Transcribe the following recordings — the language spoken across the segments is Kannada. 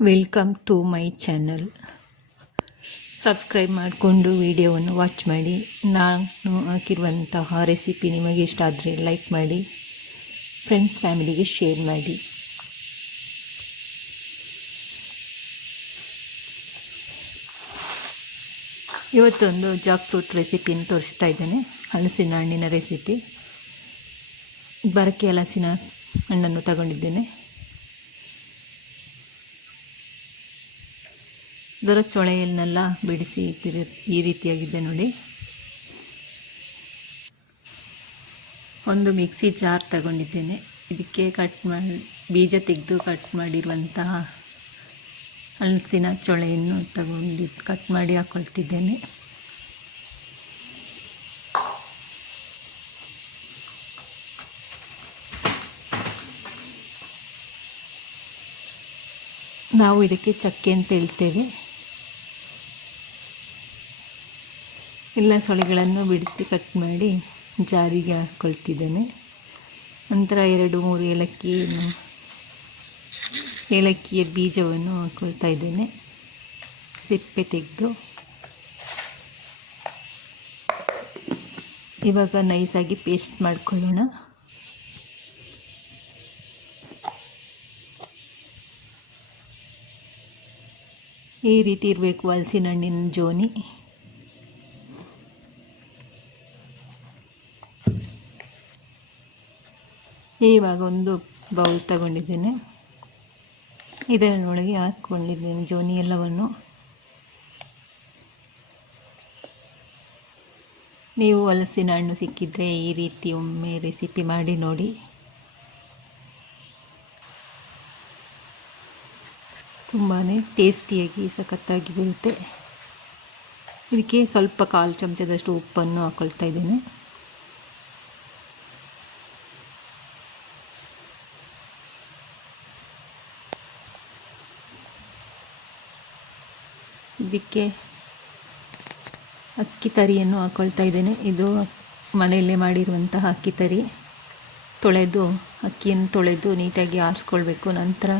Welcome to my channel. Subscribe ಮಾಡಿಕೊಂಡು ವಿಡಿಯೋವನ್ನು ವಾಚ್ ಮಾಡಿ. ನಾನು ಹಾಕಿರುವಂತಹ ರೆಸಿಪಿ ನಿಮಗೆ ಇಷ್ಟ ಆದರೆ ಲೈಕ್ ಮಾಡಿ, ಫ್ರೆಂಡ್ಸ್ ಫ್ಯಾಮಿಲಿಗೆ ಶೇರ್ ಮಾಡಿ. ಇವತ್ತೊಂದು ಜಾಕ್ ಫ್ರೂಟ್ ರೆಸಿಪಿಯನ್ನು ತೋರಿಸ್ತಾ ಇದ್ದೇನೆ. ಹಲಸಿನ ಹಣ್ಣಿನ ರೆಸಿಪಿ. ಬರಕೆ ಹಲಸಿನ ಹಣ್ಣನ್ನು ತಗೊಂಡಿದ್ದೇನೆ. ಇದರ ಚೊಳೆಯನ್ನೆಲ್ಲ ಬಿಡಿಸಿ ಈ ರೀತಿಯಾಗಿದೆ ನೋಡಿ. ಒಂದು ಮಿಕ್ಸಿ ಜಾರ್ ತಗೊಂಡಿದ್ದೇನೆ. ಇದಕ್ಕೆ ಬೀಜ ತೆಗೆದು ಕಟ್ ಮಾಡಿರುವಂತಹ ಹಲಸಿನ ಚೊಳೆಯನ್ನು ಕಟ್ ಮಾಡಿ ಹಾಕ್ಕೊಳ್ತಿದ್ದೇನೆ. ನಾವು ಇದಕ್ಕೆ ಚಕ್ಕೆ ಅಂತ ಹೇಳ್ತೇವೆ. ಎಲ್ಲ ಸೊಳೆಗಳನ್ನು ಬಿಡಿಸಿ ಕಟ್ ಮಾಡಿ ಜಾರಿಗೆ ಹಾಕ್ಕೊಳ್ತಿದ್ದೇನೆ. ನಂತರ 2-3 ಏಲಕ್ಕಿಯ ಬೀಜವನ್ನು ಹಾಕ್ಕೊಳ್ತಾ ಇದ್ದೇನೆ, ಸಿಪ್ಪೆ ತೆಗೆದು. ಇವಾಗ ನೈಸಾಗಿ ಪೇಸ್ಟ್ ಮಾಡಿಕೊಳ್ಳೋಣ. ಈ ರೀತಿ ಇರಬೇಕು ಹಲಸಿನ ಹಣ್ಣಿನ ಜೋನಿ. ಇವಾಗ ಒಂದು ಬೌಲ್ ತಗೊಂಡಿದ್ದೇನೆ. ಇದರೊಳಗೆ ಹಾಕ್ಕೊಂಡಿದ್ದೇನೆ ಜೋನಿ ಎಲ್ಲವನ್ನು. ನೀವು ಹಲಸಿನ ಹಣ್ಣು ಸಿಕ್ಕಿದರೆ ಈ ರೀತಿ ಒಮ್ಮೆ ರೆಸಿಪಿ ಮಾಡಿ ನೋಡಿ. ತುಂಬಾ ಟೇಸ್ಟಿಯಾಗಿ ಸಖತ್ತಾಗಿ ಬರುತ್ತೆ. ಇದಕ್ಕೆ ಸ್ವಲ್ಪ 1/4 ಚಮಚದಷ್ಟು ಉಪ್ಪನ್ನು ಹಾಕ್ಕೊಳ್ತಾ ಇದ್ದೇನೆ. ಇದಕ್ಕೆ ಅಕ್ಕಿ ತರಿಯನ್ನು ಹಾಕ್ಕೊಳ್ತಾ ಇದ್ದೇನೆ. ಇದು ಮನೆಯಲ್ಲೇ ಮಾಡಿರುವಂತಹ ಅಕ್ಕಿ ತರಿ. ಅಕ್ಕಿಯನ್ನು ತೊಳೆದು ನೀಟಾಗಿ ಆರಿಸ್ಕೊಳ್ಬೇಕು. ನಂತರ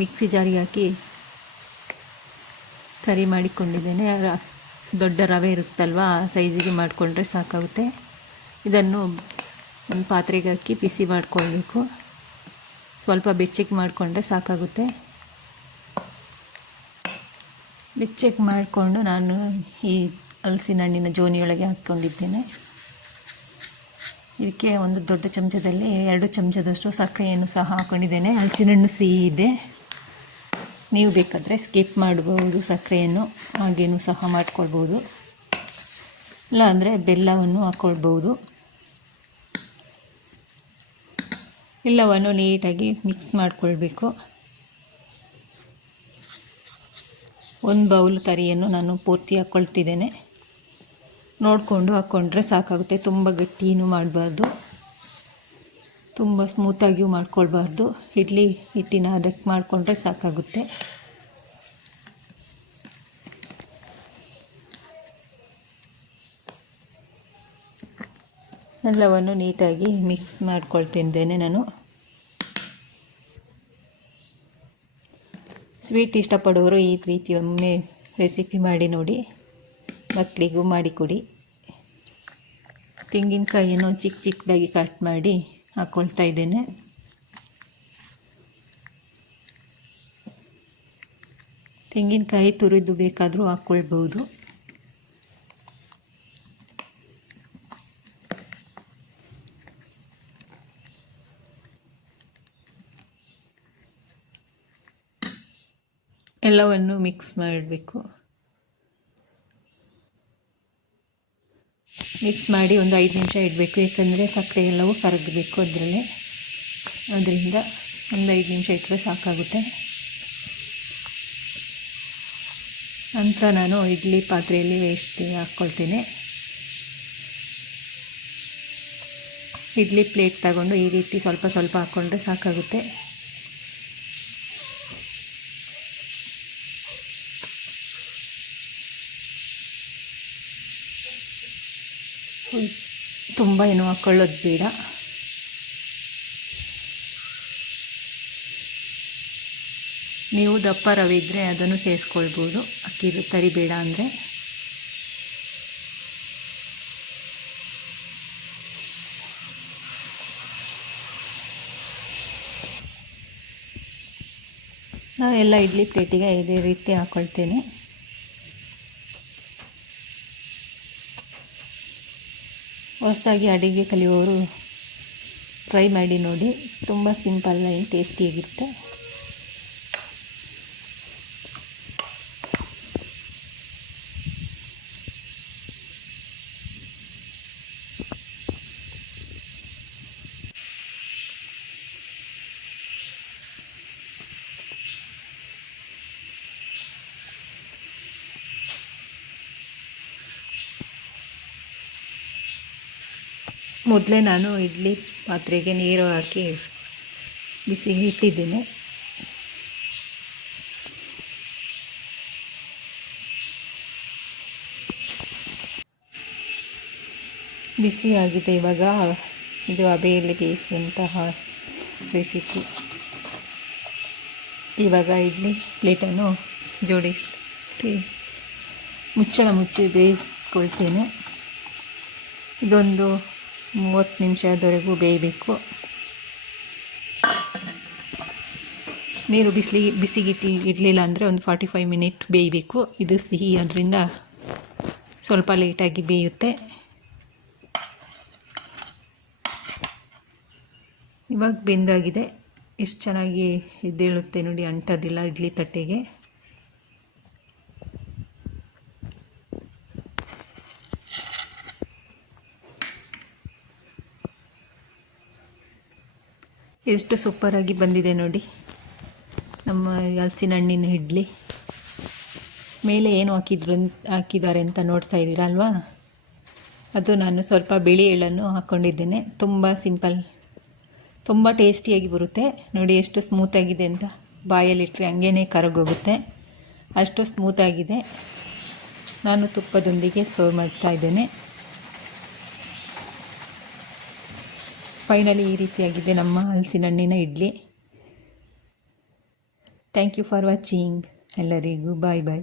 ಮಿಕ್ಸಿ ಜಾರಿಗೆ ಹಾಕಿ ತರಿ ಮಾಡಿಕೊಂಡಿದ್ದೇನೆ. ದೊಡ್ಡ ರವೆ ಇರುತ್ತಲ್ವ, ಆ ಸೈಜಿಗೆ ಮಾಡಿಕೊಂಡ್ರೆ ಸಾಕಾಗುತ್ತೆ. ಇದನ್ನು ಒಂದು ಪಾತ್ರೆಗೆ ಹಾಕಿ ಬಿಸಿ ಮಾಡಿಕೊಳ್ಬೇಕು. ಸ್ವಲ್ಪ ಬೆಚ್ಚಗೆ ಮಾಡಿಕೊಂಡ್ರೆ ಸಾಕಾಗುತ್ತೆ. ಬೆಚ್ಚಗೆ ಮಾಡಿಕೊಂಡು ನಾನು ಈ ಹಲಸಿನ ಹಣ್ಣಿನ ಜೋನಿಯೊಳಗೆ ಹಾಕ್ಕೊಂಡಿದ್ದೇನೆ. ಇದಕ್ಕೆ ಒಂದು ದೊಡ್ಡ ಚಮಚದಲ್ಲಿ 2 ಚಮಚದಷ್ಟು ಸಕ್ಕರೆಯನ್ನು ಸಹ ಹಾಕ್ಕೊಂಡಿದ್ದೇನೆ. ಹಲಸಿನ ಹಣ್ಣು ಸಿಹಿ ಇದೆ, ನೀವು ಬೇಕಾದರೆ ಸ್ಕಿಪ್ ಮಾಡ್ಬೋದು. ಸಕ್ಕರೆಯನ್ನು ಹಾಗೇನೂ ಸಹ ಮಾಡ್ಕೊಳ್ಬೋದು, ಇಲ್ಲಾಂದರೆ ಬೆಲ್ಲವನ್ನು ಹಾಕ್ಕೊಳ್ಬೋದು. ಎಲ್ಲವನ್ನು ನೀಟಾಗಿ ಮಿಕ್ಸ್ ಮಾಡಿಕೊಳ್ಬೇಕು. ಒಂದು ಬೌಲ್ ತರಿಯನ್ನು ನಾನು ಪೂರ್ತಿ ಹಾಕ್ಕೊಳ್ತಿದ್ದೇನೆ. ನೋಡಿಕೊಂಡು ಹಾಕ್ಕೊಂಡ್ರೆ ಸಾಕಾಗುತ್ತೆ. ತುಂಬ ಗಟ್ಟಿನೂ ಮಾಡಬಾರ್ದು, ತುಂಬ ಸ್ಮೂತಾಗಿಯೂ ಮಾಡ್ಕೊಳ್ಬಾರ್ದು. ಇಡ್ಲಿ ಹಿಟ್ಟಿನ ಅದಕ್ಕೆ ಮಾಡಿಕೊಂಡ್ರೆ ಸಾಕಾಗುತ್ತೆ. ಎಲ್ಲವನ್ನು ನೀಟಾಗಿ ಮಿಕ್ಸ್ ಮಾಡ್ಕೊಳ್ತಿದ್ದೇನೆ ನಾನು. ಸ್ವೀಟ್ ಇಷ್ಟಪಡೋರು ಈ ರೀತಿ ಒಮ್ಮೆ ರೆಸಿಪಿ ಮಾಡಿ ನೋಡಿ, ಮಕ್ಕಳಿಗೂ ಮಾಡಿಕೊಡಿ. ತೆಂಗಿನಕಾಯಿಯನ್ನು ಚಿಕ್ಕದಾಗಿ ಕಟ್ ಮಾಡಿ ಹಾಕ್ಕೊಳ್ತಾ ಇದ್ದೇನೆ. ತೆಂಗಿನಕಾಯಿ ತುರಿದು ಬೇಕಾದರೂ ಹಾಕ್ಕೊಳ್ಬೋದು. ಎಲ್ಲವನ್ನು ಮಿಕ್ಸ್ ಮಾಡಬೇಕು. ಮಿಕ್ಸ್ ಮಾಡಿ ಒಂದು 5 ನಿಮಿಷ ಇಡಬೇಕು, ಏಕೆಂದರೆ ಸಕ್ಕರೆ ಎಲ್ಲವೂ ಕರಗಬೇಕು ಅದರಲ್ಲೇ. ಅದರಿಂದ ಒಂದು 5 ನಿಮಿಷ ಇಟ್ಟರೆ ಸಾಕಾಗುತ್ತೆ. ನಂತರ ನಾನು ಇಡ್ಲಿ ಪಾತ್ರೆಯಲ್ಲಿ ವೇಸ್ಟ್ ಹಾಕ್ಕೊಳ್ತೇನೆ. ಇಡ್ಲಿ ಪ್ಲೇಟ್ ತಗೊಂಡು ಈ ರೀತಿ ಸ್ವಲ್ಪ ಸ್ವಲ್ಪ ಹಾಕ್ಕೊಂಡ್ರೆ ಸಾಕಾಗುತ್ತೆ. ತುಂಬ ಏನು ಹಾಕ್ಕೊಳ್ಳೋದು ಬೇಡ. ನೀವು ದಪ್ಪ ರವೆ ಇದ್ದರೆ ಅದನ್ನು ಸೇರಿಸ್ಕೊಳ್ಬೋದು, ಅಕ್ಕಿ ತರಿ ಬೇಡ ಅಂದರೆ. ನಾನು ಎಲ್ಲ ಇಡ್ಲಿ ಪ್ಲೇಟಿಗೆ ಇದೇ ರೀತಿ ಹಾಕ್ಕೊಳ್ತೇನೆ. ಹೊಸದಾಗಿ ಅಡುಗೆ ಕಲಿಯುವವರು ಟ್ರೈ ಮಾಡಿ ನೋಡಿ, ತುಂಬ ಸಿಂಪಲ್ ಆ್ಯಂಡ್ ಟೇಸ್ಟಿಯಾಗಿರುತ್ತೆ. ಮೊದಲೇ ನಾನು ಇಡ್ಲಿ ಪಾತ್ರೆಗೆ ನೀರು ಹಾಕಿ ಬಿಸಿಗೆ ಇಟ್ಟಿದ್ದೇನೆ. ಬಿಸಿ ಆಗಿದೆ. ಇವಾಗ ಇದು ಹಬೆಯಲ್ಲಿ ಬೇಯಿಸುವಂತಹ ರೆಸಿಪಿ. ಇವಾಗ ಇಡ್ಲಿ ಪ್ಲೇಟನ್ನು ಜೋಡಿಸಿ ಮುಚ್ಚಳ ಮುಚ್ಚಿ ಬೇಯಿಸ್ಕೊಳ್ತೇನೆ. ಇದೊಂದು 30 ನಿಮಿಷದವರೆಗೂ ಬೇಯಬೇಕು. ನೀರು ಬಿಸಿಗೆ ಇಡಲಿಲ್ಲ ಅಂದರೆ ಒಂದು 45 ಮಿನಿಟ್ ಬೇಯಬೇಕು. ಇದು ಸಿಹಿ, ಅದರಿಂದ ಸ್ವಲ್ಪ ಲೇಟಾಗಿ ಬೇಯುತ್ತೆ. ಇವಾಗ ಬೆಂದಾಗಿದೆ. ಎಷ್ಟು ಚೆನ್ನಾಗಿ ಎದ್ದೇಳುತ್ತೆ ನೋಡಿ, ಅಂಟೋದಿಲ್ಲ ಇಡ್ಲಿ ತಟ್ಟೆಗೆ. ಎಷ್ಟು ಸೂಪರಾಗಿ ಬಂದಿದೆ ನೋಡಿ ನಮ್ಮ ಹಲಸಿನ ಹಣ್ಣಿನ ಇಡ್ಲಿ. ಮೇಲೆ ಏನು ಹಾಕಿದ್ದಾರೆ ಅಂತ ನೋಡ್ತಾ ಇದ್ದೀರಾ ಅಲ್ವಾ? ಅದು ನಾನು ಸ್ವಲ್ಪ ಬಿಳಿ ಎಳ್ಳನ್ನು ಹಾಕ್ಕೊಂಡಿದ್ದೇನೆ. ತುಂಬ ಸಿಂಪಲ್, ತುಂಬ ಟೇಸ್ಟಿಯಾಗಿ ಬರುತ್ತೆ. ನೋಡಿ ಎಷ್ಟು ಸ್ಮೂತಾಗಿದೆ ಅಂತ. ಬಾಯಲ್ಲಿಟ್ಟರೆ ಹಂಗೇ ಕರಗೋಗುತ್ತೆ, ಅಷ್ಟು ಸ್ಮೂತಾಗಿದೆ. ನಾನು ತುಪ್ಪದೊಂದಿಗೆ ಸರ್ವ್ ಮಾಡ್ತಾ ಇದ್ದೇನೆ. ಫೈನಲಿ ಈ ರೀತಿಯಾಗಿದೆ ನಮ್ಮ ಹಲಸಿನ ಹಣ್ಣಿನ idli. Thank you for watching. ಎಲ್ಲರಿಗೂ ಬಾಯ್ ಬಾಯ್.